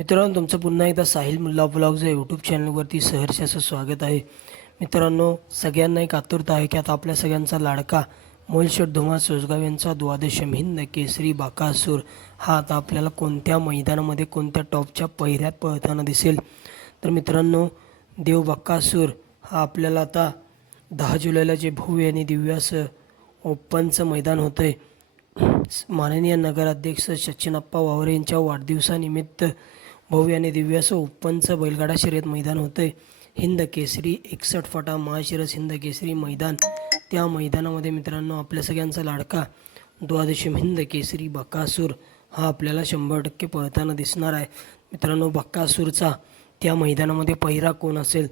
मित्रांनो, तुमचं पुन्हा एकदा साहिल मुल्ला ब्लॉग्स या यूट्यूब चॅनलवरती सहर्ष असं स्वागत आहे. मित्रांनो, सगळ्यांना एक आतुरता आहे की आता आपल्या सगळ्यांचा लाडका मोलशेठ धुमाळ सोसगाव यांचा द्वादशम हिंद केसरी बाकासूर हा आता आपल्याला कोणत्या मैदानामध्ये कोणत्या टॉपच्या पहिऱ्यात पळताना दिसेल. तर मित्रांनो, देव बाकासूर हा आपल्याला आता 10 जुलैला जे भव्य आणि दिव्य असं ओपनचं मैदान होतं आहे, माननीय नगराध्यक्ष सचिनप्पा वावरे यांच्या वाढदिवसानिमित्त भव्य आणि दिव्य असं ओपनचं बैलगाडा शर्यत मैदान होतं आहे. हिंद केसरी 61 फटा महाशिरस हिंद केसरी मैदान. त्या मैदानामध्ये मित्रांनो, आपल्या सगळ्यांचा लाडका द्वादशम हिंद केसरी बकासूर हा आपल्याला 100% पळताना दिसणार आहे. मित्रांनो, बकासूरचा त्या मैदानामध्ये पहिरा कोण असेल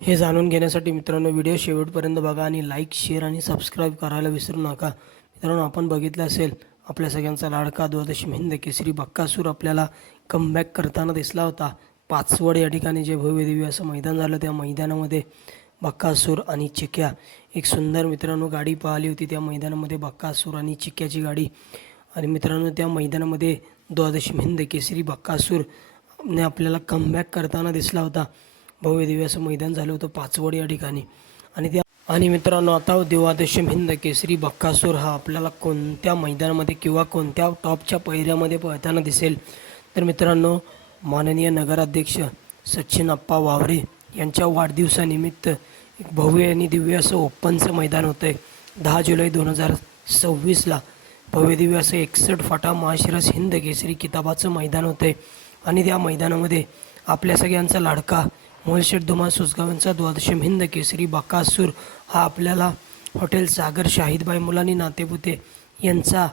हे जाणून घेण्यासाठी मित्रांनो व्हिडिओ शेवटपर्यंत बघा आणि लाईक, शेअर आणि सबस्क्राईब करायला विसरू नका. मित्रांनो, आपण बघितलं असेल आपल्या सगळ्यांचा लाडका द्वादशम हिंद केसरी बकासूर आपल्याला कमबॅक करताना दिसला होता. पाचवड या ठिकाणी जे भव्य दिव्य असं मैदान झालं, त्या मैदानामध्ये बकासूर आणि चिक्या एक सुंदर मित्रांनो गाडी पाहिली होती. त्या मैदानामध्ये बकासूर आणि चिक्याची गाडी. आणि मित्रांनो, त्या मैदानामध्ये द्वादशम हिंद केसरी बकासूर ने आपल्याला कमबॅक करताना दिसला होता. भव्य दिव्य असं मैदान झालं होतं पाचवड या ठिकाणी. आणि मित्रांनो, आता द्वादशम हिंद केसरी बकासूर हा आपल्याला कोणत्या मैदानामध्ये किंवा कोणत्या टॉपच्या पहिऱ्यामध्ये पळताना दिसेल. तर मित्रांनो, माननीय नगराध्यक्ष सचिनप्पा वावरे यांच्या वाढदिवसानिमित्त एक भव्य आणि दिव्य असं ओपनचं मैदान होतं आहे. 10 जुलै 2026ला भव्य दिव्य असं 61 फाटा महाशिरस हिंद केसरी किताबाचं मैदान होतं आहे. आणि त्या मैदानामध्ये आपल्या सगळ्यांचा लाडका मोलशेठ धुमाळ सोसगाव यांचा द्वादशम हिंद केसरी बकासूर हा आपल्याला हॉटेल सागर शाहीदबाई मुलानी नातेपुते यांचा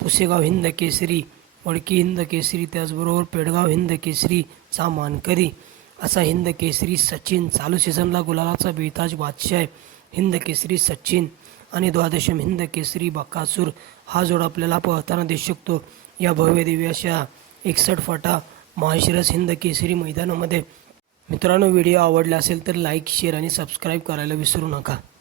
पुसेगाव हिंद केसरी, वडकी हिंद केसरी, त्याचबरोबर पेडगाव हिंद केसरीचा मानकरी असा हिंद केसरी सचिन, चालू सीझनला गुलालाचा बेताज बादशाह हिंद केसरी सचिन आणि द्वादशम हिंद केसरी बकासूर हा जोड आपल्याला पळताना दिसू शकतो या भव्य दिव्य अशा 61 फाटा महाशिरस हिंद केसरी मैदानामध्ये. मित्रांनो, व्हिडिओ आवडला असेल तर लाईक, शेअर आणि सबस्क्राईब करायला विसरू नका.